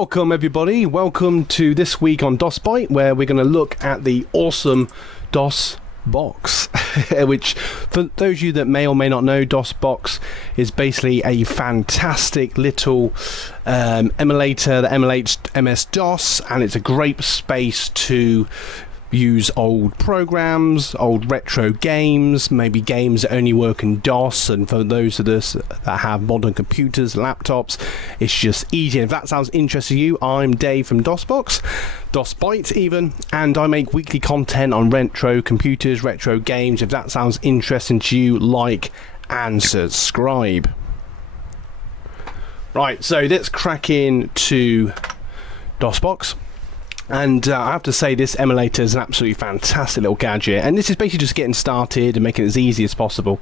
Welcome everybody, welcome to this week on DosBox, where we're going to look at the awesome DosBox, which for those of you that may or may not know, DosBox is basically a fantastic little emulator that emulates MS-DOS, and it's a great space to use old programs, old retro games, maybe games that only work in DOS, and for those of us that have modern computers, laptops, it's just easy. If that sounds interesting to you, I'm Dave from DosBox, DosByte even, and I make weekly content on retro computers, retro games. If that sounds interesting to you, like and subscribe. Right, so let's crack into DosBox. And I have to say, this emulator is an absolutely fantastic little gadget, and this is basically just getting started and making it as easy as possible.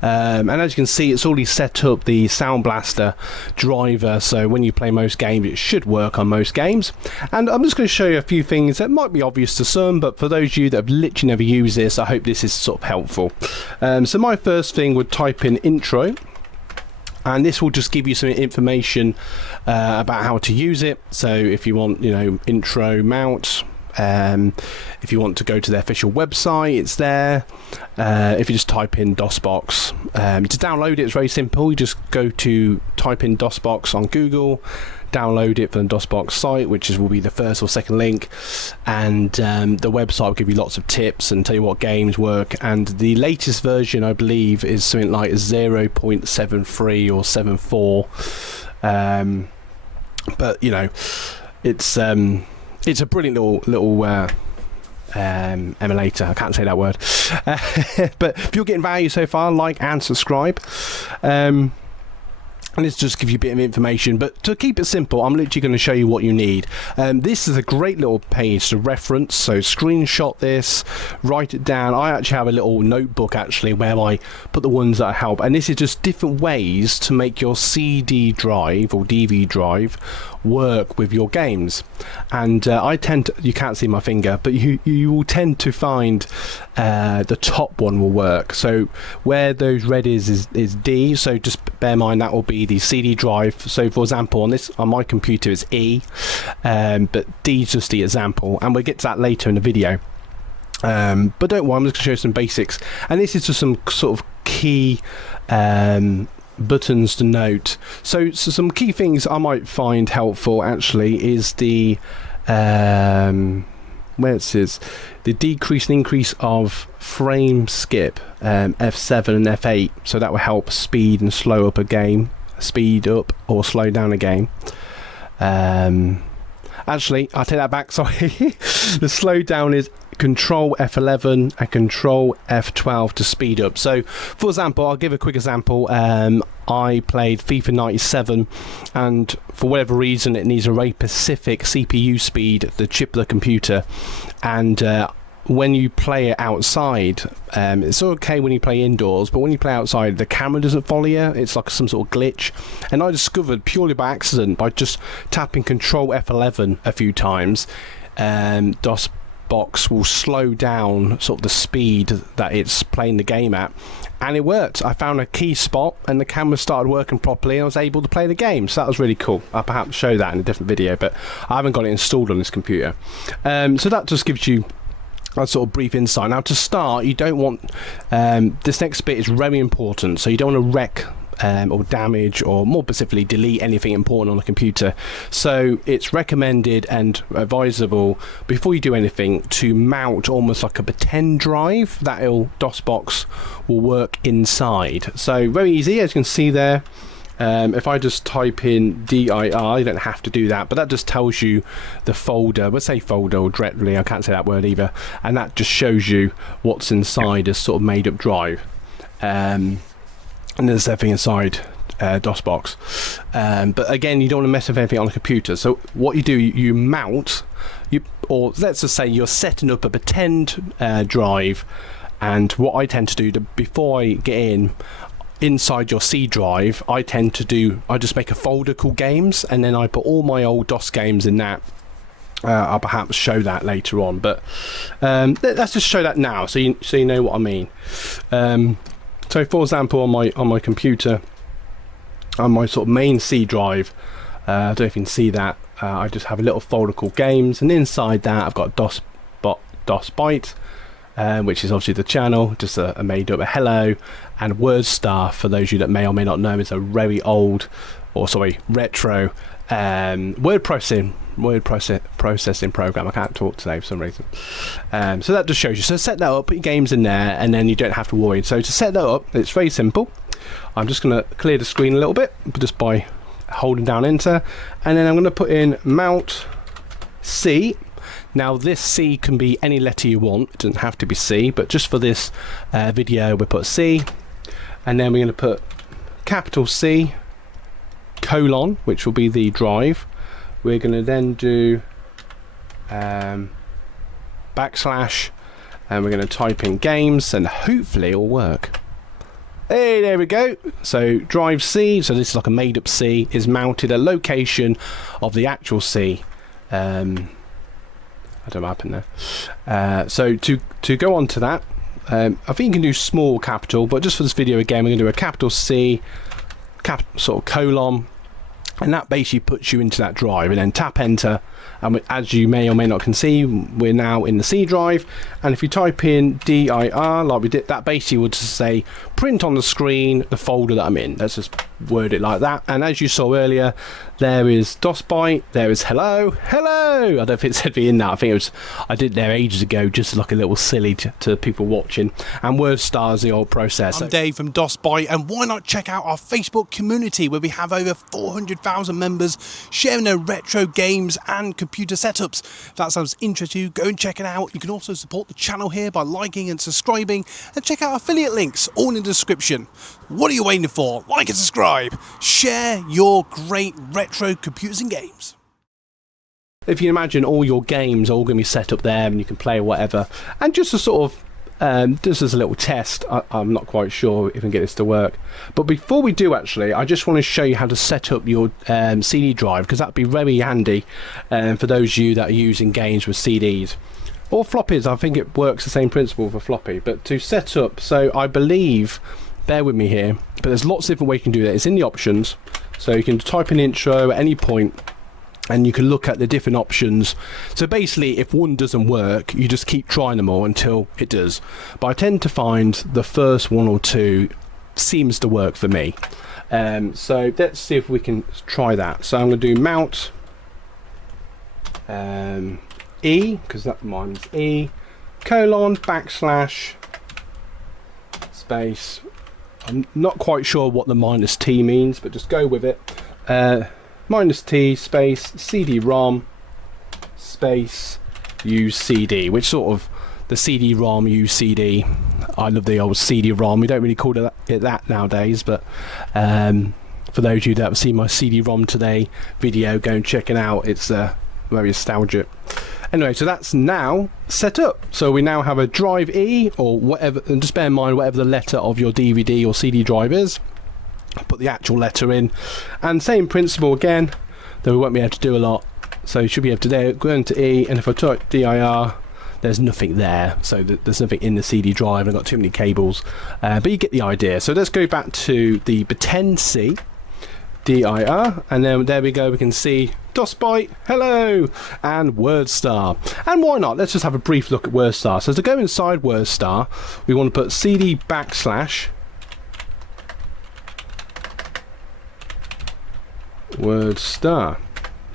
And as you can see, it's already set up the Sound Blaster driver, so when you play most games it should work on most games. And I'm just going to show you a few things that might be obvious to some, but for those of you that have literally never used this, I hope this is sort of helpful. So my first thing would type in intro, and this will just give you some information about how to use it. So if you want, intro mount, if you want to go to their official website, it's there. If you just type in DosBox, to download it, it's very simple. You just go to type in DosBox on Google, download it from the DosBox site, which will be the first or second link, and the website will give you lots of tips and tell you what games work. And the latest version, I believe, is something like 0.73 or 7.4, but it's a brilliant little emulator. I can't say that word. But if you're getting value so far, like and subscribe. And this just gives you a bit of information, but to keep it simple, I'm literally going to show you what you need. This is a great little page to reference, so screenshot this, write it down. I actually have a little notebook actually where I put the ones that help, and this is just different ways to make your CD drive or DVD drive work with your games. And I tend to, you can't see my finger, but you will tend to find the top one will work. So where those red is D, so just bear in mind that will be the CD drive. So for example, on my computer it's E, but D is just the example, and we'll get to that later in the video. But don't worry, I'm just going to show you some basics, and this is just some sort of key buttons to note. So some key things I might find helpful actually is the where it says the decrease and increase of frame skip, F7 and F8, so that will help speed and slow up a game, speed up or slow down a game. Actually, I'll take that back, sorry. The slow down is Control F11 and Control F12 to speed up. So for example, I'll give a quick example. I played FIFA 97, and for whatever reason it needs a very specific CPU speed, the chip of the computer, and when you play it outside, it's okay when you play indoors, but when you play outside the camera doesn't follow you. It's like some sort of glitch, and I discovered purely by accident, by just tapping Control F11 a few times, DosBox will slow down sort of the speed that it's playing the game at, and it worked. I found a key spot and the camera started working properly, and I was able to play the game, so that was really cool. I'll perhaps show that in a different video, but I haven't got it installed on this computer. So that just gives you a sort of brief insight. Now to start, you don't want this next bit is very important, so you don't want to wreck or damage, or more specifically delete anything important on the computer. So it's recommended and advisable before you do anything to mount almost like a pretend drive that DosBox will work inside. So very easy, as you can see there. If I just type in dir, you don't have to do that, but that just tells you the folder. Let's say folder, or directly, I can't say that word either, and that just shows you what's inside a sort of made up drive. And there's everything inside DosBox. But again, you don't want to mess with anything on the computer. So what you do, you mount, or let's just say you're setting up a pretend drive, and what I tend to do before I get inside your C drive, I just make a folder called games, and then I put all my old DOS games in that. I'll perhaps show that later on, but let's just show that now, so you know what I mean. So for example, on my computer, on my sort of main C drive, I don't know if you can see that. I just have a little folder called games, and inside that I've got DosBox, which is obviously the channel, just a made up a hello, and WordStar, for those of you that may or may not know, is a very old, or sorry, retro word processing program. I can't talk today for some reason. So that just shows you. So set that up, put your games in there, and then you don't have to worry. So to set that up, it's very simple. I'm just going to clear the screen a little bit just by holding down enter, and then I'm going to put in Mount C. Now this C can be any letter you want, it doesn't have to be C, but just for this video we'll put C, and then we're going to put capital C colon, which will be the drive. We're going to then do backslash, and we're going to type in games, and hopefully it'll work. Hey, there we go. So drive C, so this is like a made up C, is mounted at location of the actual C. I don't know what happened there. So to go on to that, I think you can do small capital, but just for this video again, we're going to do a capital C, sort of colon, and that basically puts you into that drive, and then tap enter, and as you may or may not can see, we're now in the C drive. And if you type in dir like we did, that basically would just say print on the screen the folder that I'm in. Let's just word it like that. And as you saw earlier, there is DosBox, there is hello. I don't know if it said me in that. I think it was, I did there ages ago, just like a little silly to people watching. And WordStar is the old process. I'm Dave from DosBox, and why not check out our Facebook community where we have over 400,000 members sharing their retro games and computer setups. If that sounds interesting to you, go and check it out. You can also support the channel here by liking and subscribing, and check out affiliate links all in the description. What are you waiting for? Like and subscribe. Share your great retro computers and games. If you imagine all your games are all going to be set up there, and you can play whatever, and just a sort of just as a little test, I'm not quite sure if we can get this to work, but before we do, actually I just want to show you how to set up your CD drive, because that'd be very handy for those of you that are using games with CDs or floppies. I think it works the same principle for floppy, but to set up, so I believe, bear with me here, but there's lots of different ways you can do that. It's in the options, so you can type in intro at any point, and you can look at the different options. So basically, if one doesn't work, you just keep trying them all until it does. But I tend to find the first one or two seems to work for me. So let's see if we can try that. So I'm going to do Mount E, because that mine's E, colon, backslash, space. I'm not quite sure what the -T means, but just go with it. -T space CD-ROM space use CD, which sort of the CD-ROM use CD. I love the old CD-ROM. We don't really call it that nowadays, but for those of you that have seen my CD-ROM today video, go and check it out. It's very nostalgic. Anyway, so that's now set up. So we now have a drive E, or whatever, and just bear in mind whatever the letter of your DVD or CD drive is. Put the actual letter in, and same principle again, though we won't be able to do a lot. So you should be able to go into E, and if I type dir, there's nothing there, so there's nothing in the CD drive. I've got too many cables, but you get the idea. So let's go back to the pretend C, dir, and then there we go. We can see DosBox, hello, and WordStar. And why not? Let's just have a brief look at WordStar. So to go inside WordStar, we want to put CD backslash WordStar.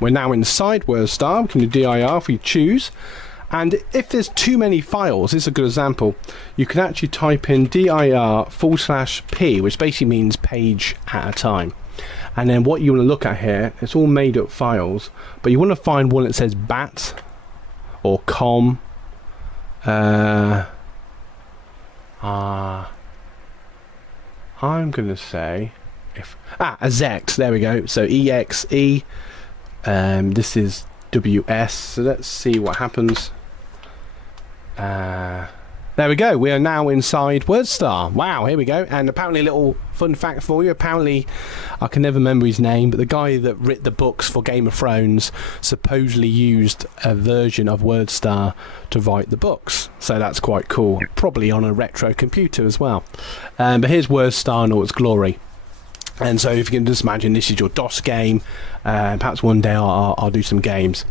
We're now inside WordStar. We can do dir if we choose, and if there's too many files, this is a good example, you can actually type in dir/p, which basically means page at a time. And then what you want to look at here, it's all made up files, but you want to find one that says bat or com, I'm gonna say exec, there we go. So exe, this is ws, so let's see what happens. There we go, we are now inside WordStar. Wow, here we go. And apparently, a little fun fact for you, apparently, I can never remember his name, but the guy that wrote the books for Game of Thrones supposedly used a version of WordStar to write the books. So that's quite cool, probably on a retro computer as well. But here's WordStar in all its glory. And so if you can just imagine this is your DOS game, perhaps one day I'll do some games.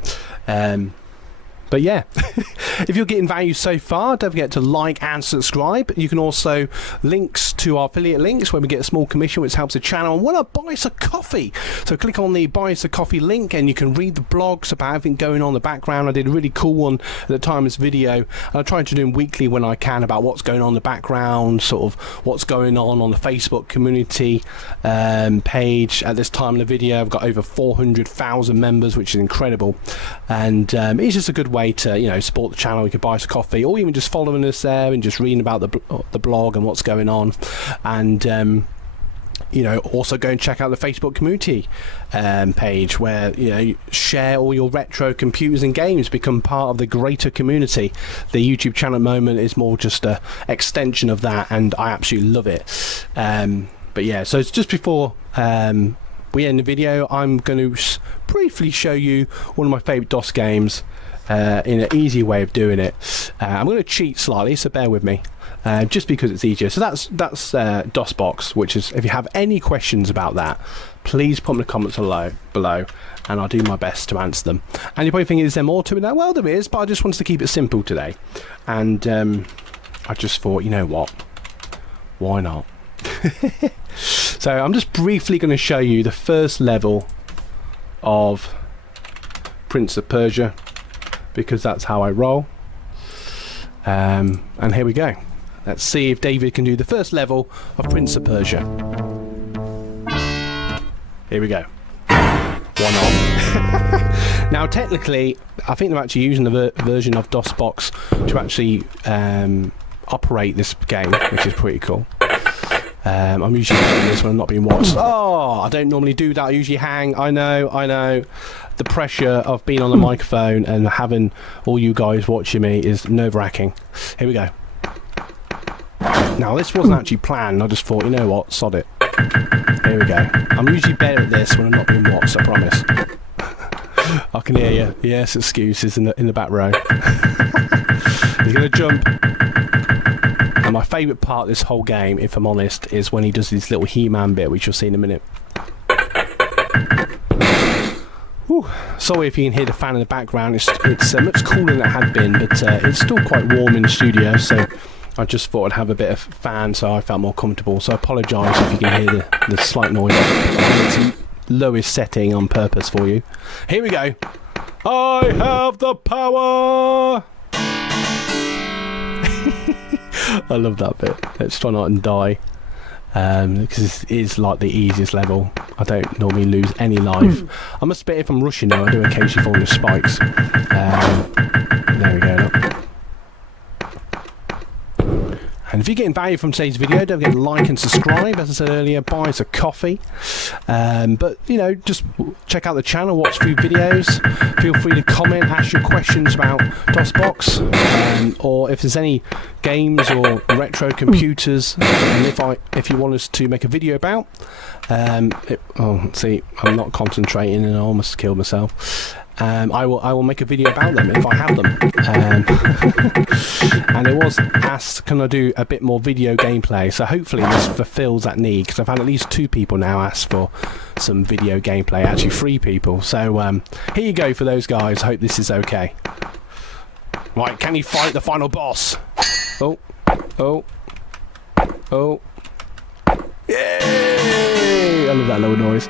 But yeah, if you're getting value so far, don't forget to like and subscribe. You can also links to our affiliate links where we get a small commission, which helps the channel. And why not buy us a coffee? So click on the buy us a coffee link and you can read the blogs about everything going on in the background. I did a really cool one at the time of this video. And I try to do them weekly when I can about what's going on in the background, sort of what's going on the Facebook community page. At this time in the video, I've got over 400,000 members, which is incredible. And it's just a good way to, you know, support the channel. You could buy us a coffee, or even just following us there and just reading about the blog and what's going on. And you know, also go and check out the Facebook community page where, you know, you share all your retro computers and games, become part of the greater community. The YouTube channel at the moment is more just a extension of that, and I absolutely love it. But yeah, so it's just before we end the video, I'm going to briefly show you one of my favourite DOS games in an easy way of doing it. I'm going to cheat slightly, so bear with me, just because it's easier. So that's DosBox, which is, if you have any questions about that, please put them in the comments below, and I'll do my best to answer them. And you're probably thinking, is there more to it now? Well, there is, but I just wanted to keep it simple today. And I just thought, you know what, why not? So I'm just briefly going to show you the first level of Prince of Persia, because that's how I roll. And here we go. Let's see if David can do the first level of Prince of Persia. Here we go. One on. Now technically, I think they're actually using the version of DosBox to actually operate this game, which is pretty cool. I'm usually doing this when I'm not being watched. Oh, I don't normally do that. I usually hang. I know. The pressure of being on the microphone and having all you guys watching me is nerve-wracking. Here we go. Now, this wasn't actually planned. I just thought, you know what, sod it. Here we go. I'm usually better at this when I'm not being watched, I promise. I can hear you. Yes, excuses in the back row. He's going to jump. And my favourite part of this whole game, if I'm honest, is when he does this little He-Man bit, which you'll see in a minute. Whew. Sorry if you can hear the fan in the background. It's much cooler than it had been, but it's still quite warm in the studio, so I just thought I'd have a bit of fan so I felt more comfortable. So I apologise if you can hear the slight noise. It's lowest setting on purpose for you. Here we go. I have the power! I love that bit. Let's try not and die, because it is like the easiest level. I don't normally lose any life. I must admit, if I'm rushing now, I do occasionally fall into spikes. There we go. Look. And if you're getting value from today's video, don't forget to like and subscribe. As I said earlier, buy us a coffee. But, you know, just check out the channel, watch through videos. Feel free to comment, ask your questions about DosBox, or if there's any games or retro computers, and if you want us to make a video about. See, I'm not concentrating and I almost killed myself. I will make a video about them if I have them. And it was asked, can I do a bit more video gameplay? So hopefully this fulfills that need, because I've had at least 2 people now ask for some video gameplay, actually 3 people. So here you go for those guys. Hope this is okay. Right, can you fight the final boss? Oh. Yay! I love that little noise.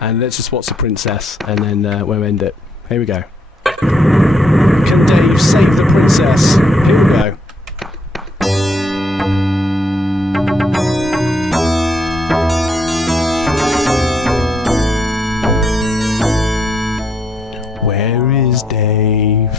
And let's just watch the princess, and then we'll end it. Here we go. Can Dave save the princess? Here we go. Where is Dave?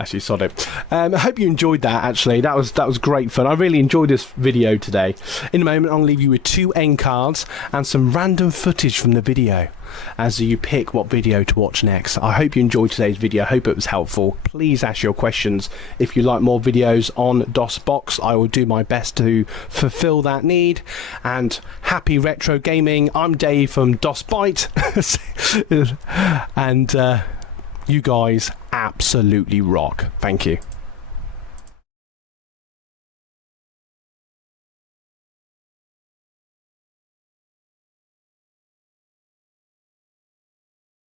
Actually, sod it. I hope you enjoyed that. Actually, that was great fun. I really enjoyed this video today. In a moment, I'll leave you with 2 end cards and some random footage from the video as you pick what video to watch next. I hope you enjoyed today's video. I hope it was helpful. Please ask your questions. If you like more videos on DosBox, I will do my best to fulfill that need. And happy retro gaming. I'm Dave from DosBite. And you guys absolutely rock. Thank you.